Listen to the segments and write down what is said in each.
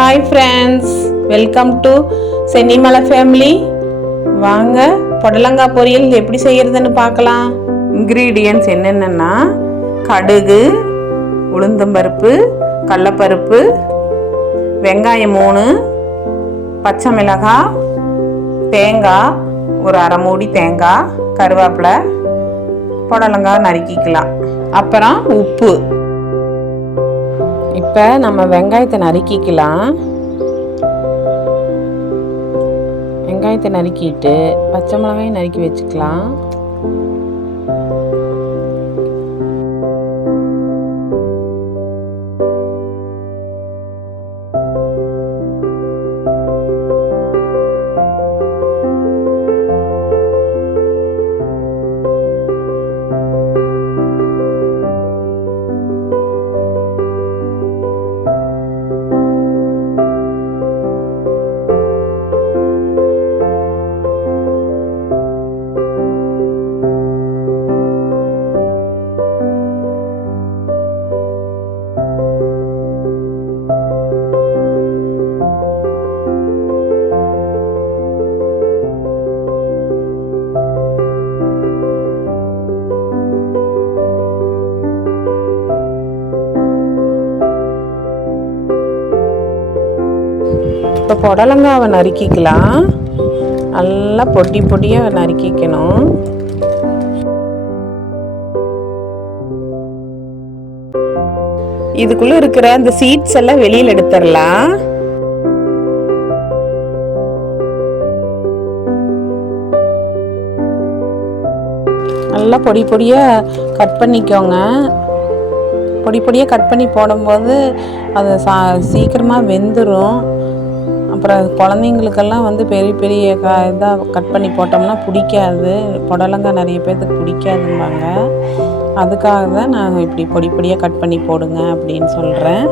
Hi friends, welcome to Chennimalai family. வாங்க புடலங்காய் பொரியல் எப்படி செய்கிறதுன்னு பார்க்கலாம். இன்க்ரீடியன்ட்ஸ் என்னென்னா கடுகு, உளுந்தம்பருப்பு, கடலப்பருப்பு, வெங்காயம் 3, பச்சை மிளகாய், தேங்காய் ஒரு அரை மூடி தேங்காய், கருவேப்பிலை, புடலங்காய் நறுக்கிக்கலாம். அப்புறம் உப்பு. இப்போ நம்ம வெங்காயத்தை நறுக்கிக்கலாம். வெங்காயத்தை நறுக்கிட்டு பச்சை மிளகாயும் நறுக்கி வச்சுக்கலாம். இப்போ புடலங்காவை நறுக்கிக்கலாம். நல்லா பொடி பொடியாக நறுக்கிக்கணும். இதுக்குள்ளே இருக்கிற அந்த சீட்ஸ் எல்லாம் வெளியில் எடுத்துடலாம். நல்லா பொடி பொடியாக கட் பண்ணிக்கோங்க. பொடி பொடியாக கட் பண்ணி போடும்போது அது சீக்கிரமாக வெந்துடும். அப்புறம் குழந்தைங்களுக்கெல்லாம் பெரிய பெரிய இதாக கட் பண்ணி போட்டோம்னா பிடிக்காது. புடலங்காய் நிறைய பேர்த்துக்கு பிடிக்காதும்பாங்க. அதுக்காக தான் நான் இப்படி பொடி பொடியாக கட் பண்ணி போடுங்க அப்படின்னு சொல்கிறேன்.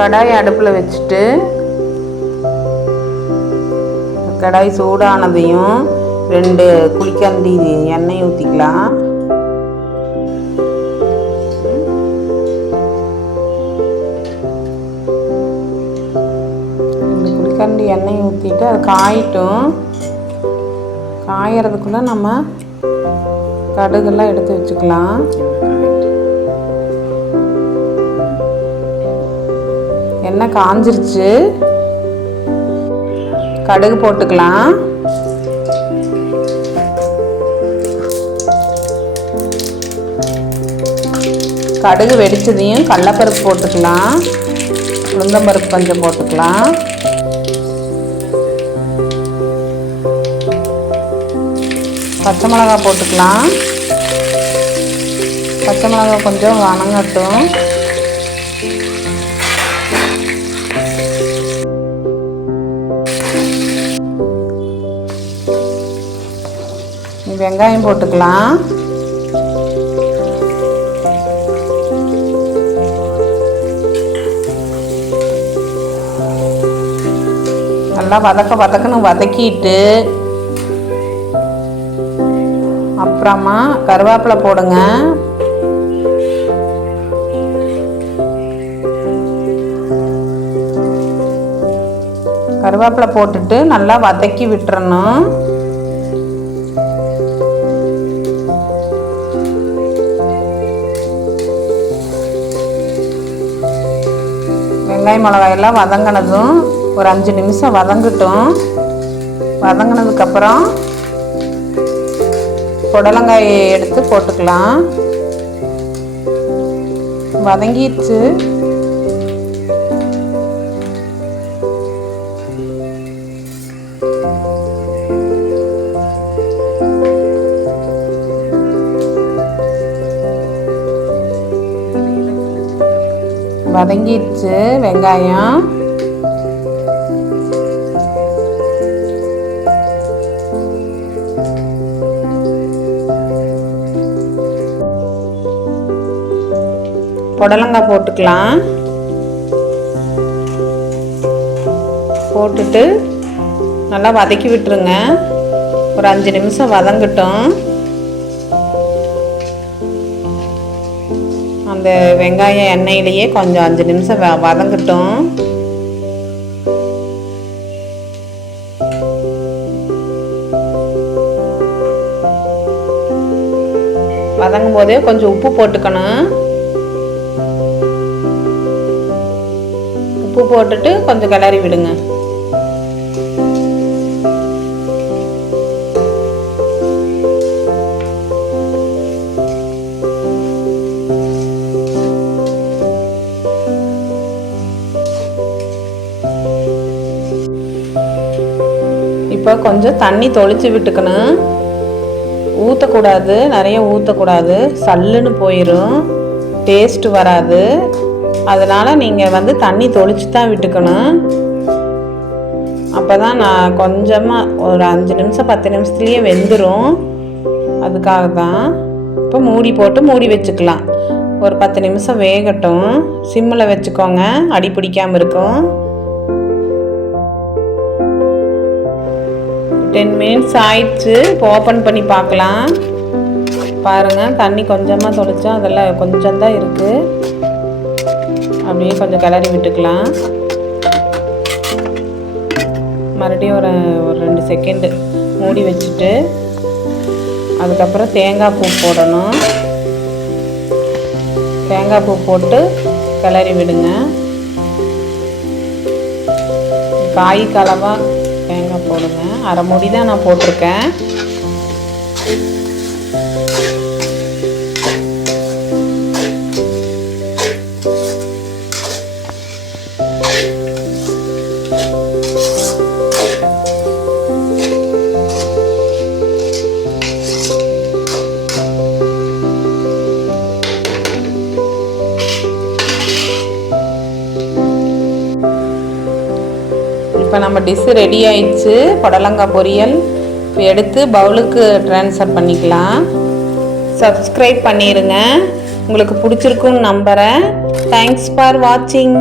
கடாய் அடுப்பில் வச்சுட்டு கடாய் சூடானதையும் 2 குழிக்கரண்டி எண்ணெய் ஊற்றிக்கலாம். குழிக்கரண்டி எண்ணெய் ஊற்றிட்டு அது காயட்டும். காயறதுக்குள்ளே நம்ம கடுகெல்லாம் எடுத்து வச்சுக்கலாம். எண்ணெய் காஞ்சிருச்சு. கடுகு போட்டுக்கலாம். கடுகு வெடிச்சதையும் கடலப்பருப்பு போட்டுக்கலாம். உளுந்தம்பருப்பு கொஞ்சம் போட்டுக்கலாம். பச்சை மிளகாய் போட்டுக்கலாம். பச்சை மிளகாய் கொஞ்சம் வணங்கட்டும். வெங்காயம் போட்டுக்கலாம். நல்லா வதக்கன்னு வதக்கிட்டு அப்புறமா கருவேப்பிலை போடுங்க. கருவேப்பிலை போட்டுட்டு நல்லா வதக்கி விட்டுறணும். வெங்காயம் மிளகாயெல்லாம் வதங்கினதும் ஒரு 5 நிமிஷம் வதங்கட்டும். வதங்கினதுக்கப்புறம் புடலங்காயை எடுத்து போட்டுக்கலாம். வதங்கிடுச்சு. வதங்கிடுச்சு வெங்காயம். புடலங்காய் போட்டுக்கலாம். போட்டுட்டு நல்லா வதக்கி விட்டுருங்க. ஒரு 5 நிமிஷம் வதங்கட்டும். அந்த வெங்காயம் எண்ணெயிலேயே கொஞ்சம் 5 நிமிஷம் வதங்கட்டும். வதங்கும் போதே கொஞ்சம் உப்பு போட்டுக்கணும். உப்பு போட்டுட்டு கொஞ்சம் கிளறி விடுங்க. இப்போ கொஞ்சம் தண்ணி தொளிச்சு விட்டுக்கணும். ஊற்றக்கூடாது, நிறைய ஊற்றக்கூடாது, சல்லுன்னு போயிடும், டேஸ்ட்டு வராது. அதனால் நீங்கள் தண்ணி தொளிச்சு தான் விட்டுக்கணும். அப்போ தான் நான் கொஞ்சமாக ஒரு 5 நிமிஷம் 10 நிமிஷத்துலேயே வெந்துடும். அதுக்காக தான். இப்போ மூடி போட்டு மூடி வச்சுக்கலாம். ஒரு 10 நிமிஷம் வேகட்டும். சிம்மில் வச்சுக்கோங்க, அடி பிடிக்காமல் இருக்கும். 10 மினிட்ஸ் ஆயிடுச்சு. இப்போ ஓப்பன் பண்ணி பார்க்கலாம். பாருங்கள், தண்ணி கொஞ்சமாக தொளிச்சா அதெல்லாம் கொஞ்சம் தான் இருக்குது. அப்படியே கொஞ்சம் கிளறி விட்டுக்கலாம். மறுபடியும் ஒரு 2 செகண்டு மூடி வச்சுட்டு அதுக்கப்புறம் தேங்காய் பூ போடணும். தேங்காய் பூ போட்டு கிளறி விடுங்க. காய் கலவாக தேங்காய் போடுங்க. அரை மூடி தான் நான் போட்டிருக்கேன். இப்போ நம்ம டிஷ்ஷு ரெடி ஆயிடுச்சு. புடலங்காய் பொரியல். இப்போ எடுத்து பவுலுக்கு ட்ரான்ஸ்ஃபர் பண்ணிக்கலாம். சப்ஸ்கிரைப் பண்ணிடுங்க. உங்களுக்கு பிடிச்சிருக்குன்னு நம்புகிறேன். தேங்க்ஸ் ஃபார் வாட்சிங்.